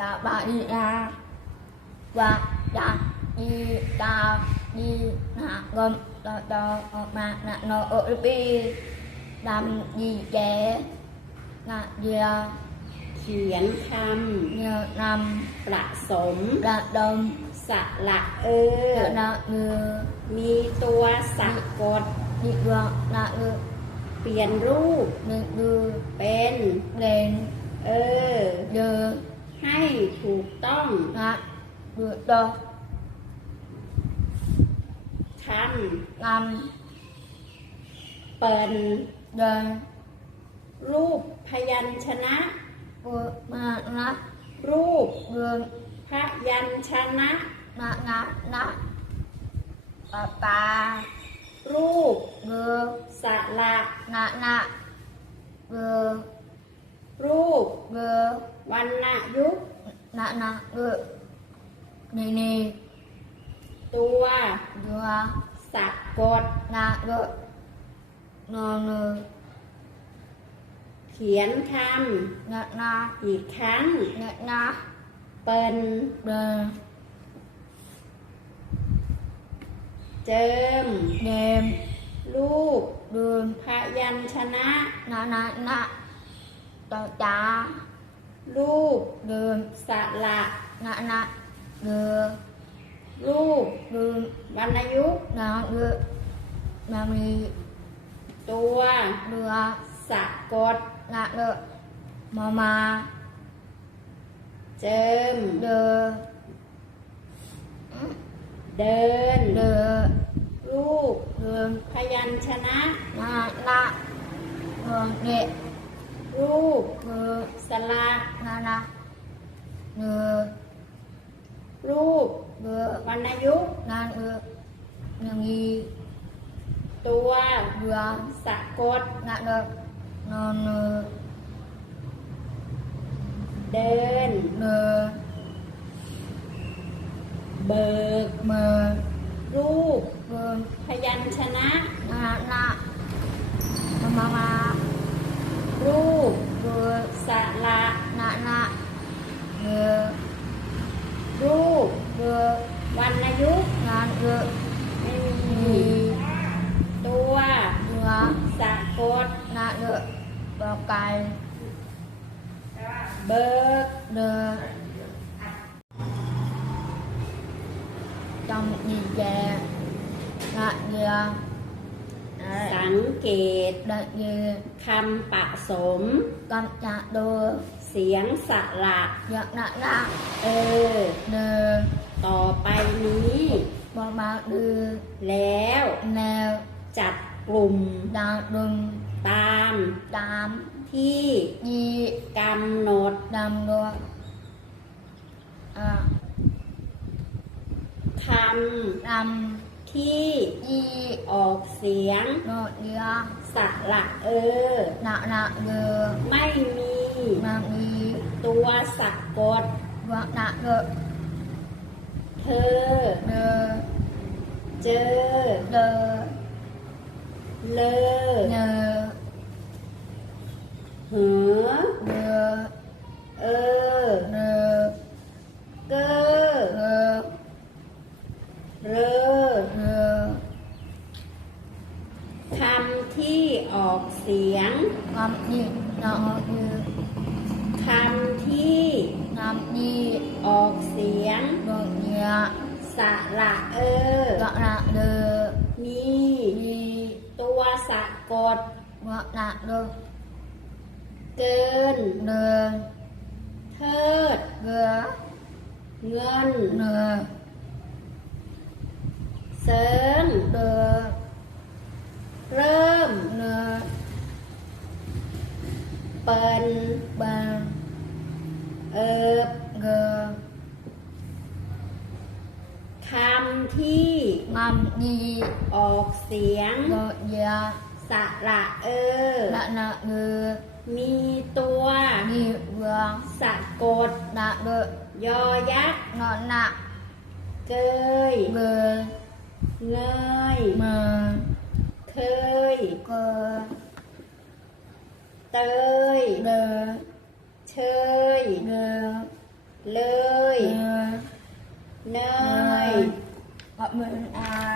ดาบาดีดาว่าดาดีดาดีนากมดอดอออกมานะโนโอปีดำดีแกนะเดียเขียนคเนื้อนำประสมำระดมสระเออเนื้อนาเนื้อมีตัวสะกดดีดวงนาเนื้อเปลี่ยนรูปหนึ่งดูเป็นเลนเออเยอ ให้ถูกต้องนะดูดอคนำเปิดำเดินรูปพยัญชนะปูมานะรูปเดินพยัญชนะนะนะนะปาปารูปเบือสระนะนะเบือรูปเบือวรรณยุกต์ นะนะเบือนี่นี่ตัวดัวสะกดนะเบือนอนเนอเขียนคนะนะำอีกครั้งนะนะเปินเดินเจิมเดมรูปเดินพยัญชนะนะนะนะต่อจ้า รูปเดินสระนะนะเดือรูปเดินวรรณยุกต์นะเดือนามีตัวเรือสะกดนะเดอมามา เจิมเดอเดินเดอรูปเดินพยัญชนะนะนะเดือเด รูปเดือสระนะนะเดือรูปเดือวรรณยุกต์นะเดือนามีตัวเดือสะกดนะเดือนอนเดือเดินเดือเบิกเมอรูปเดือพยัญชนะนะนะ เบิกเดือจำดีแจนะเดือสังเกตเดอเดือคำปะสมกำจัดเดอเสียงสระยากนะนะเออเดอต่อไปนี้บอกมาเดือแล้วแนวจัดกลุ่มดาวดึงตามตาม ที่ยีกำหนดดำดัวอ่าคดำที่ำยีออกเสียงโนดเดียสระเออหนักหนักเดือไม่มีมามีตัวสะกดวักหนักเดือเธอเดือเจอเดือเลอเนอ เหอเดือเออเดือเกอเดือเรอเดือคำที่ออกเสียงคำนี้หนักเดือคำที่น้ำนี้ออกเสียงโดนเดียสระเออวักหนักเดือมียีตัวสะกดวักหนักเดือ เกินเดือเทิดเดือเงินเดือเสริญเดือเริ่มเดือเปินบันเอิบเกือคำที่งามดีออกเสียงโดดเดีย สระเออ ละนะเดือมีตัวดีเบืองสะกด นะเดือยอยักษ์นอนหนักเกย เบือเงยมือเคย เกือเตย เดือเชย เดือเลย เนยเนย ngọt mừng à